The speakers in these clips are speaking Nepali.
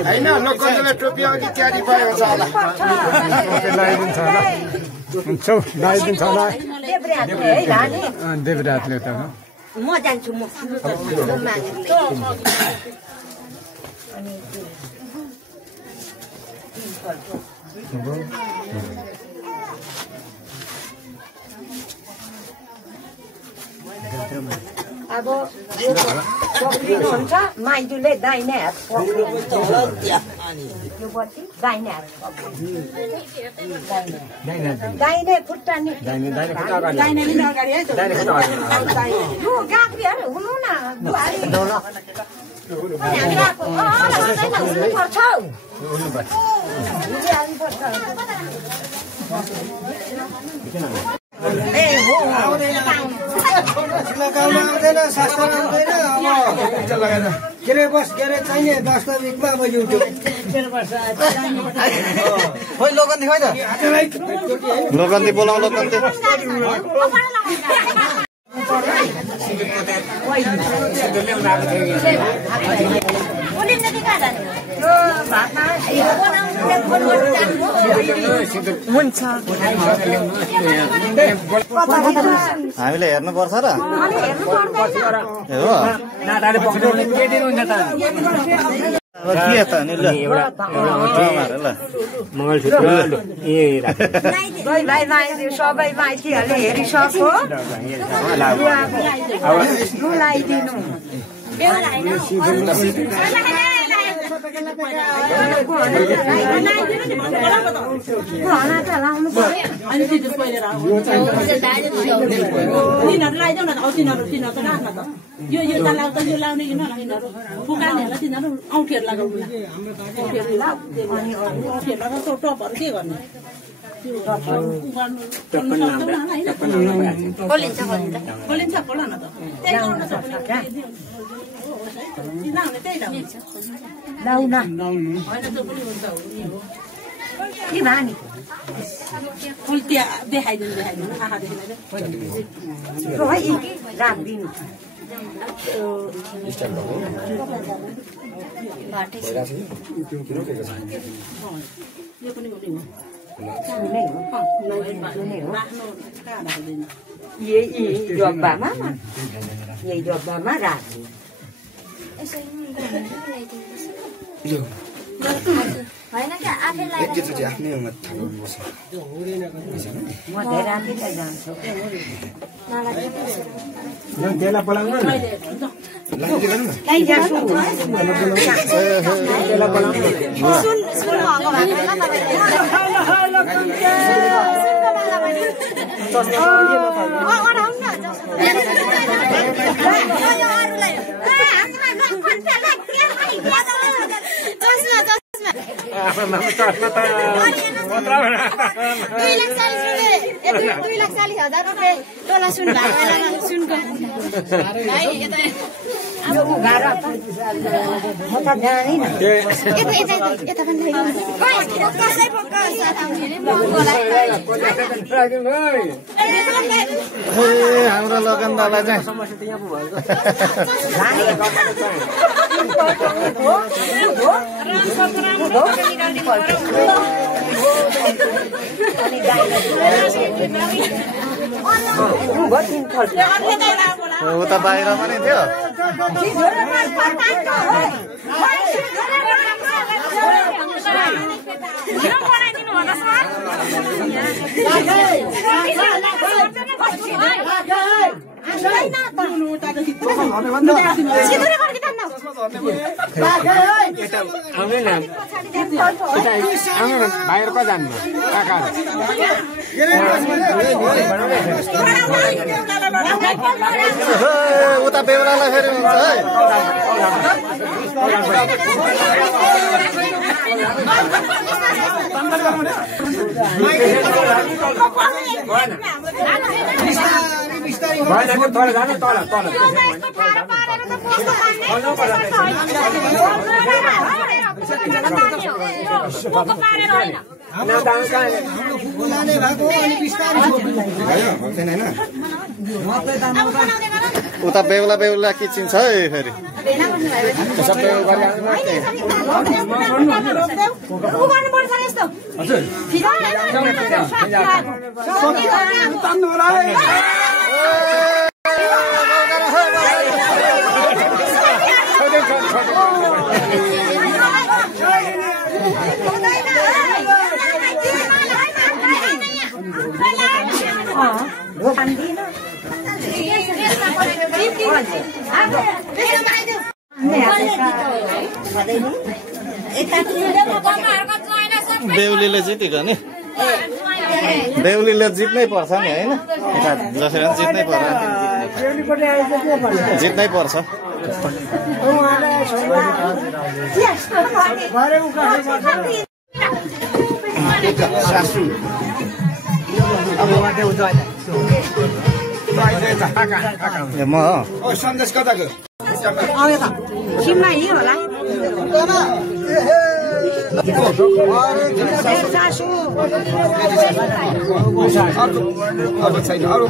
हैन लोकलले टोपी अघि क्यारी भयो होला लगाइदिन्छ होला छौ लगाइदिन्छ होला देवराजले त म जान्छु म अब हुन्छ माइजूले दाहिने हात पक्रिन्छ यो बत्ती दाहिने हात दाहिने खुट्टा नि गाग्रीहरू हुनु न पर्छ ए हो आउँदैन शास्त्र आउँदैन अब के अरे बस के अरे चाहिने वास्तविकमा अब युट्युब खोइ लोकन्ती खोइ त लोकन्ती बोलाउ लोकन्ती हामीले हेर्नुपर्छ र के त नि ल भाइ माइती सबै माइतीहरूले हेरिसक्यो लगाइदिनु के भानी फुल त्यहाँ देखाइदिनु आँखा देखाइदिनु राखिदिनु यही डब्बामा राख्नु होइन क्या आफैलाई एकचोटि आफ्नै उमा थाहा गर्नुपर्छ म धेरै आफैलाई जान्छु त्यसलाई बोलाउनु न हाम्रो लोकन्दालाई चाहिँ उता बाहिर पनि थियो बाहिर कहाँ जानु उता बेहुरालाई फेरि हुन्छ है बिस्तारै तल जानु तल तल उता बेहुला बेहुला किचिन्छ है फेरि बेहुलीले जितेको नि बेहुलीले जित्नै पर्छ नि होइन जसरी जित्नै पर्छ जित्नै पर्छ म सन्देश कता गयो छैन अरू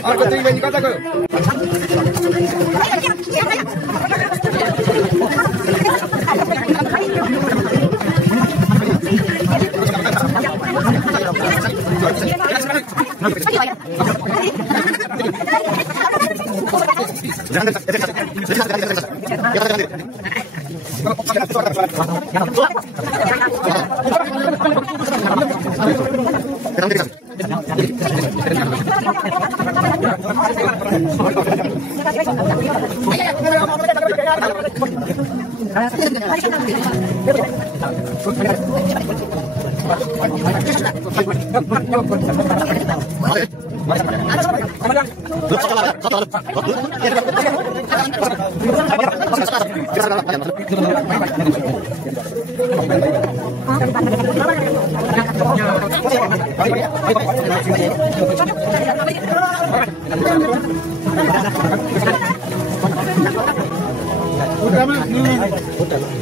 अर्को दुई बहिनी कता गयो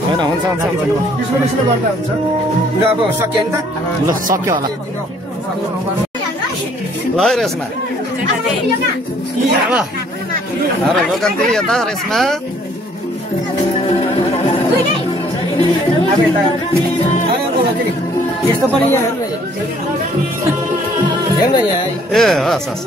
होइन हुन्छ अब सक्यो नि त ल सक्यो होला ल है रेसमा अरे दोकान त्यही यता रेसमा यस्तो पनि हेर्नु यहाँ ए हस् हस्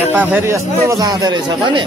यता फेरि यस्तो जाँदो रहेछ पनि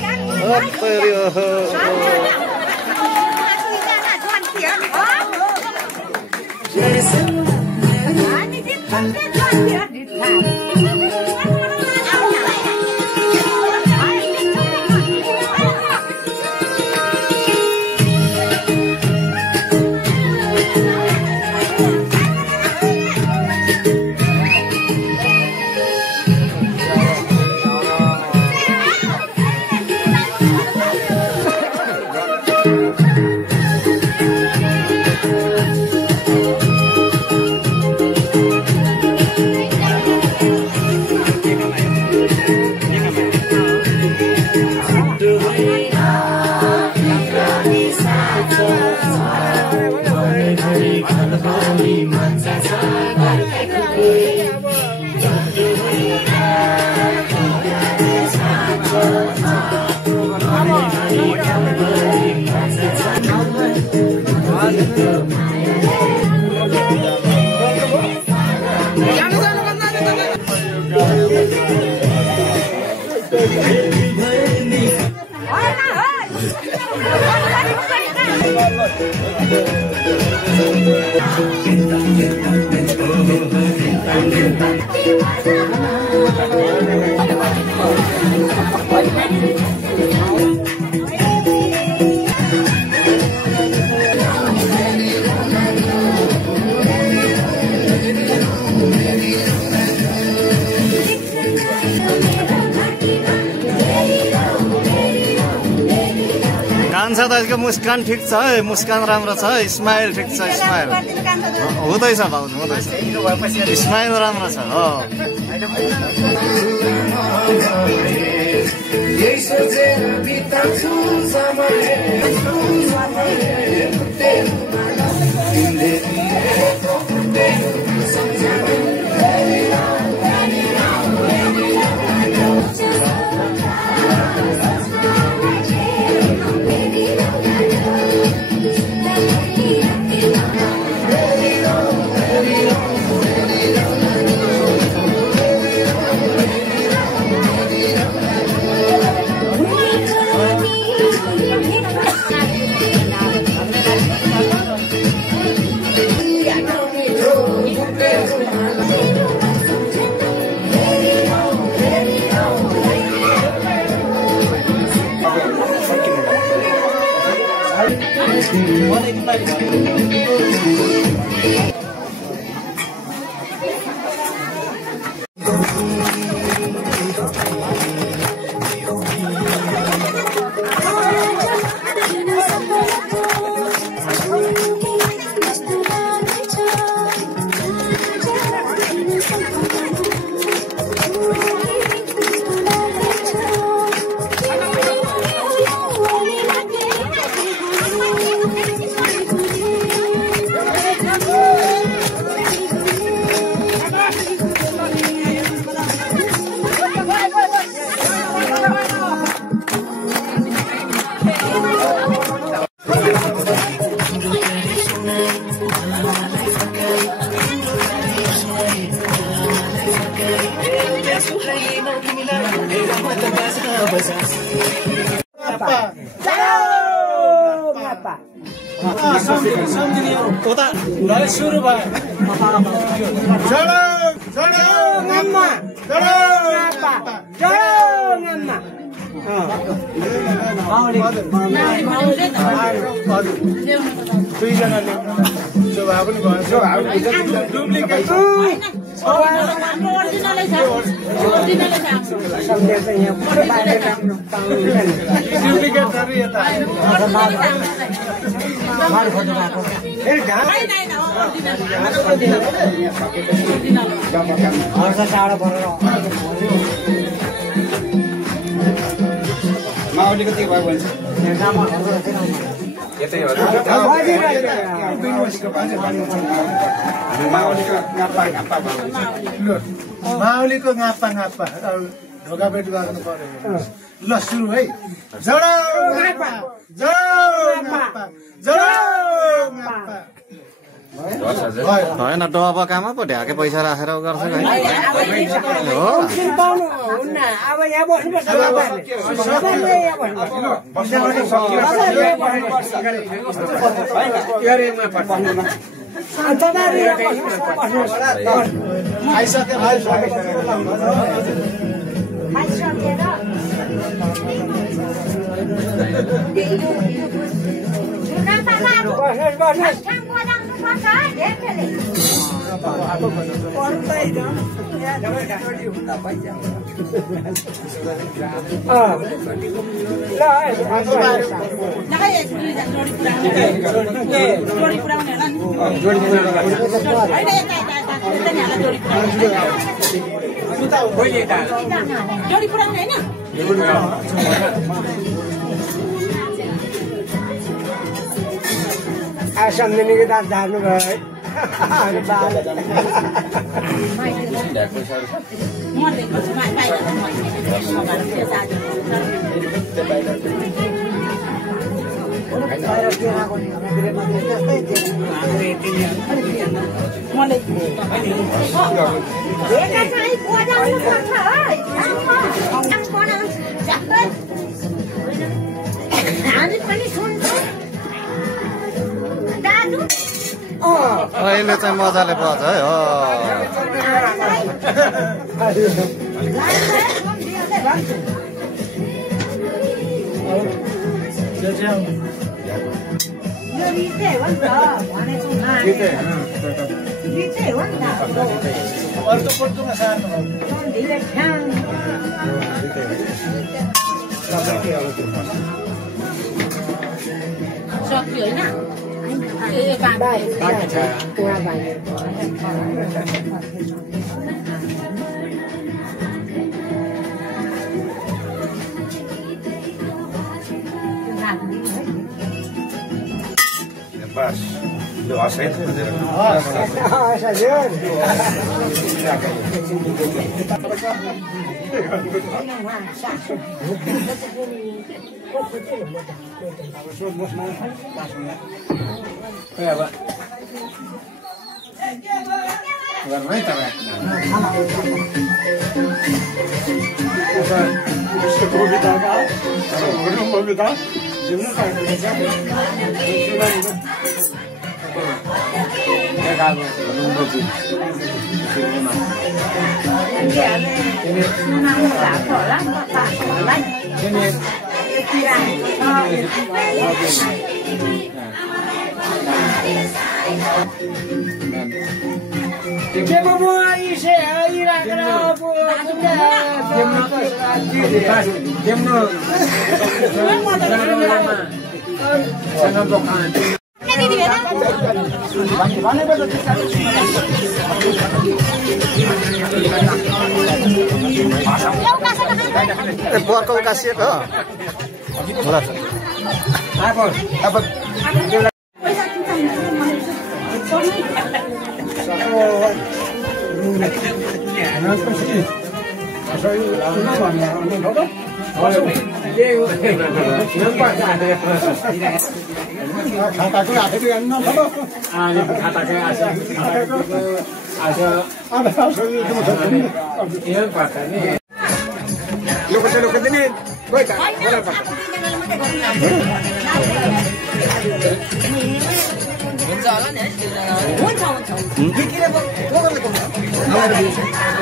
कान्छा दाजुको मुस्कान ठिक छ है, मुस्कान राम्रो छ, स्माइल ठिक छ, स्माइल हुँदैछ भाउ हुँदैछ, स्माइल राम्रो छ हो। सुरु भयो दुईजनाले शोभा पनि भयो डुप्लिकेट डुप्लिकेटहरु यता माओलीको त्यो भयो भन्छ माओलीको गाप्पा गाप्पा ढोकापेट गर्नु पर्यो ल सुरु है होइन डबकामा पो ढ्याके पैसा राखेर गर्छ है हो सम्झिने दाँत झार्नु भयो है हामी अहिले चाहिँ मजाले बज है हो सक्यो होइन Pas. Lu aset aja. बर्को उकासिएको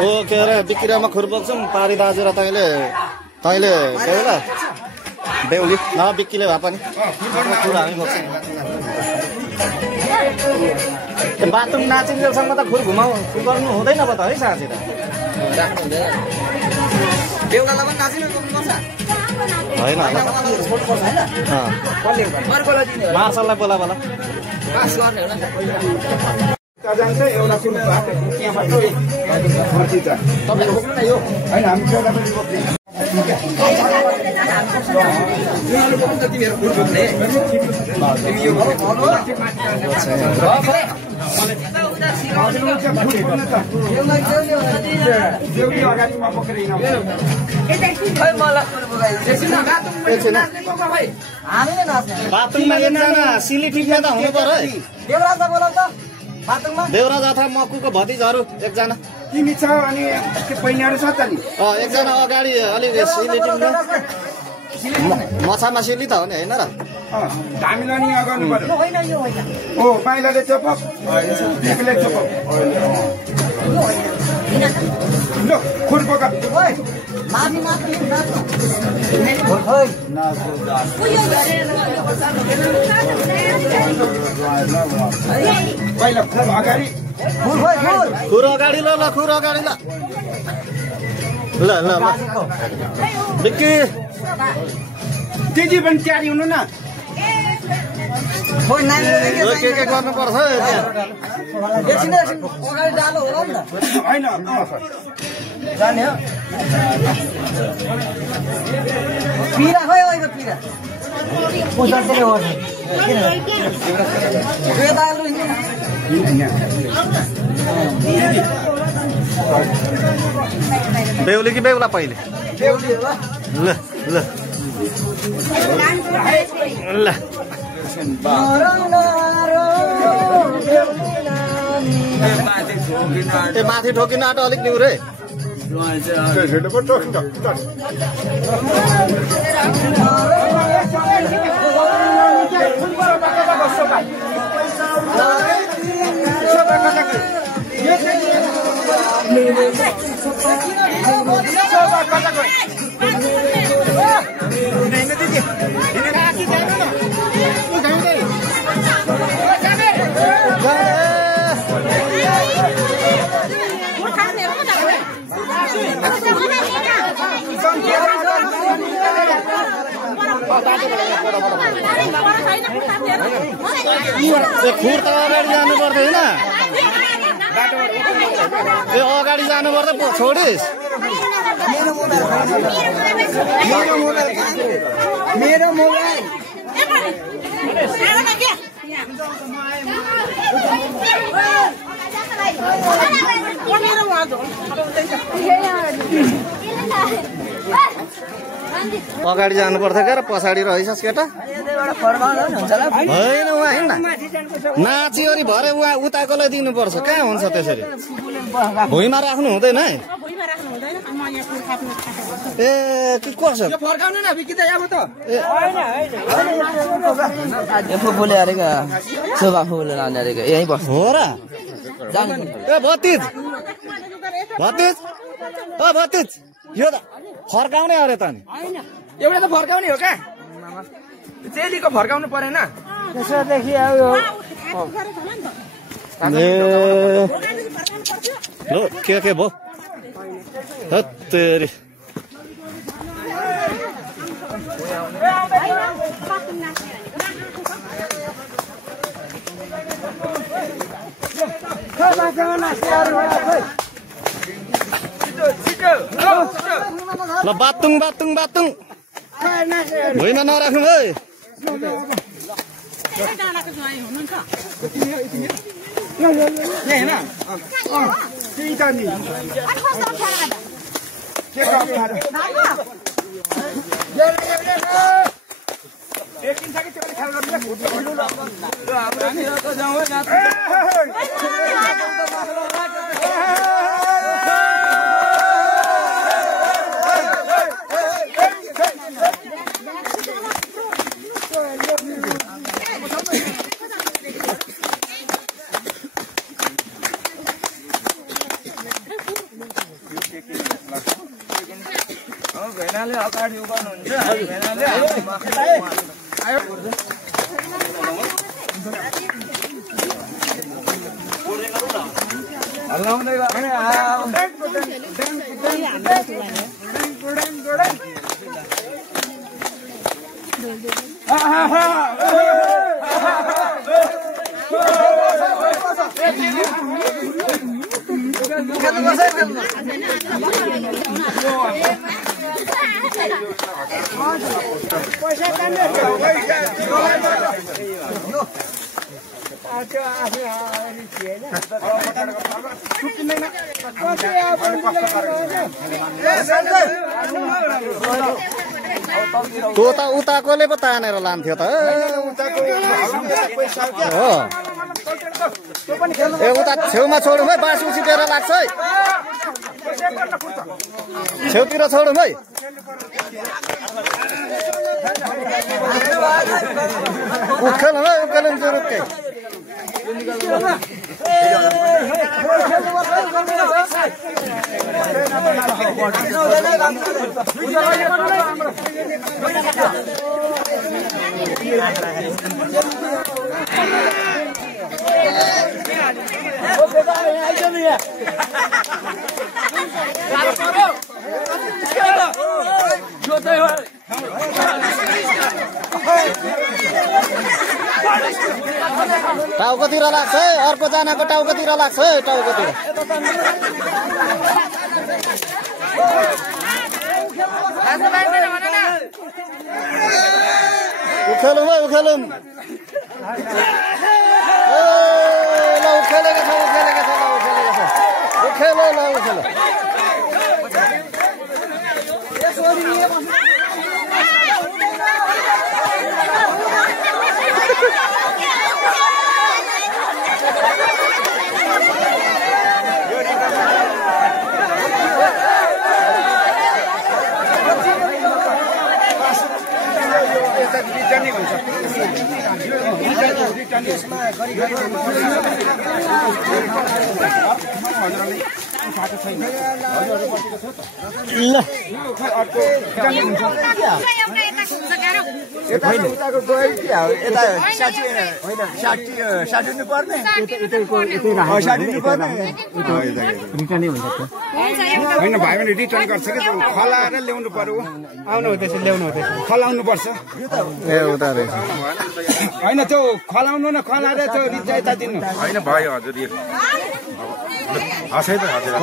ओ के अरे बिक्रीमा खुर बोक्छौँ पारी दाजु र तैँले बेहुला बेहुली न बिक्कीले भए पनि खुर हामी बोक्छौँ बाथरुम नाचिन्जेलसम्म त खुर गर्नु हुँदैन पो त है साँच्ची त होइन मार्सललाई बोला बोला जान्छ एउटा सुन त्यहाँ मात्रै तपाईँले बोक्नु न यो होइन हामी एउटा पनि बोक्दैन तिमीहरू फुल बोक्ने तिमी यो अगाडिमा बोकेर बाथरुममा एकजना सिली टिप्ने त हुनु पर्यो है देवराज अथवा मक्कुको भतिजहरू एकजना तिमी छ अनि पहिनीहरू छ त नि एकजना अगाडि अलिक सिली टिप्ने मछामा सिली त हो नि होइन र हामीलाई नि यहाँ गर्नु पर्यो हो पाइलाले चोपक तिमीले चोपक ल खुर पका पहिला खुर अगाडि खुर अगाडि ल खुर अगाडि ल बिक्की दिदी पनि तयारी हुनु न के गर्नु पर्छ होइन जाने हो पिरा खै ओइको पिरा पोसाले हो किन बेदालु बेहुली कि बेहुला पहिले बेहुली हो ल ल ल ए माथि ठोकिन आँट अलिक निहुरे खुर त अगाडि जानु पर्दैन यो अगाडि जानु पर्दा छोडिस् मेरो मोबाइल अगाडि जानु पर्थ्यो क्या र पछाडि रहेछस् केटा होइन उहाँ हिँड्न नाचिवरी भरे उहाँ उताकोलाई दिनुपर्छ कहाँ हुन्छ त्यसरी भुइँमा राख्नु हुँदैन है ए के कसो फर्काउनु न बिकिँदै अब त फुफूले अरेको शोभा फुफूले लाने अरेको यहीँ बस्छ हो र ए भतिज भतिज ओ भतिज यो त फर्काउने अरे त नि एउटा त फर्काउने हो क्या चेलीको फर्काउनु परेन त्यसोदेखि अब लो के भयो हत्तेरी ल बातुङ बातुङ बातुङ भुइँमा नराख्नु है त्यही त नि के अप्ठ्यारो देखिन्छ कि त्यो ख्याल गर्नु भेनाले अगाडि उभार्नुहुन्छ भेनाले हल्लाउँदै त्यो त उताकोले पो तानेर लान्थ्यो त हो ए उता छेउमा छोडौँ है बाँस उछिटेर लाग्छ है छेउतिर छोडौँ है उखेलौँ है उखेलौँ जुरुक्कै टाउकोतिर लाग्छ है अर्को जनाको टाउकोतिर लाग्छ है टाउकोतिर उखेलौँ है उखेलौँ ल उखेलेको छ उखेलेको छ ल उखेलेको छ उखेलो ल उखेलो ल यता उताको गयो कि यता 60 पर्ने होइन भाइ भने रिटर्न गर्छ कि खलाएर ल्याउनु पर्यो आउनु हुँदैछ ल्याउनु हुँदैछ खलाउनु पर्छ ए उता रहेछ होइन त्यो खलाउनु न खलाएर त्यो रिचा यता दिनु होइन भयो हजुर हसै त हजुर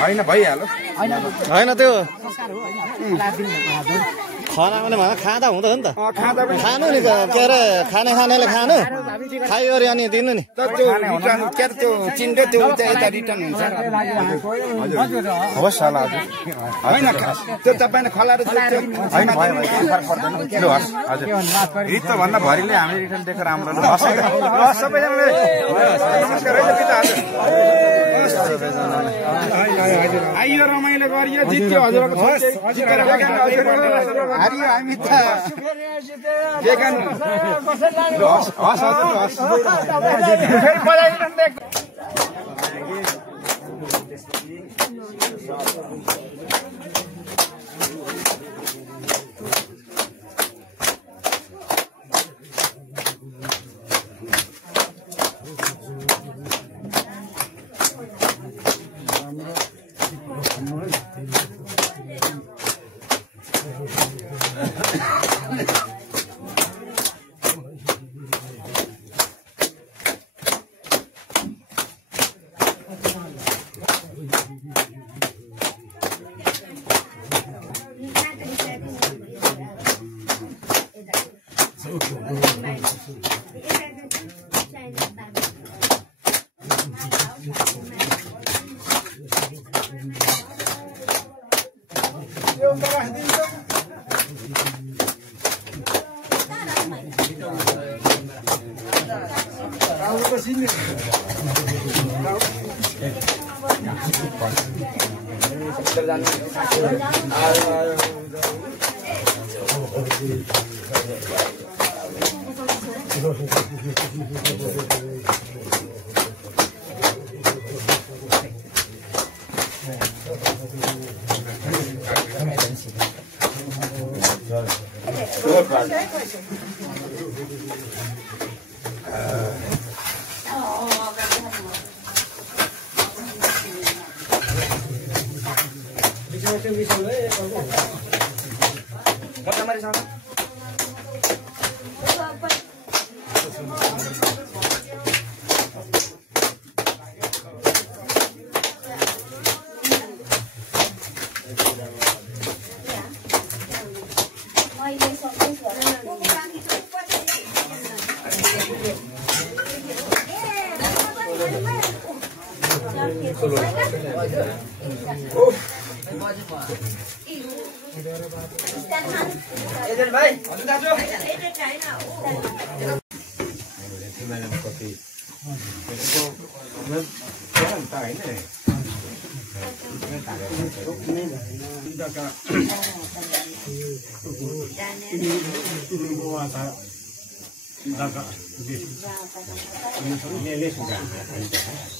होइन भइहाल्यो होइन त्यो खाना भने खाँदा हुँदैन नि त खानु नि के अरे खानेले खानु खाइवरी अनि दिनु नि त्यो रिटर्न के त्यो चिन्डो त्यो यता रिटर्न हुन्छ हवस् होला होइन त्यो तपाईँले खलाएर होइन भयो फरक पर्दैन किन हस् हजुर गीत त भन्दा भरिले हामी रिटर्न दिएको राम्रो हस् सबैजनाले नमस्कार है पिता हजुर आइयो रमाइलो गरियो जित्यो हजुरको हारियो हामी त के गर्नु हस् हजुर हस्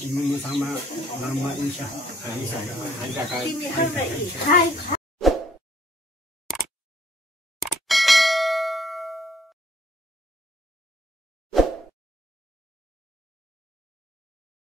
Ini sama nama Insya.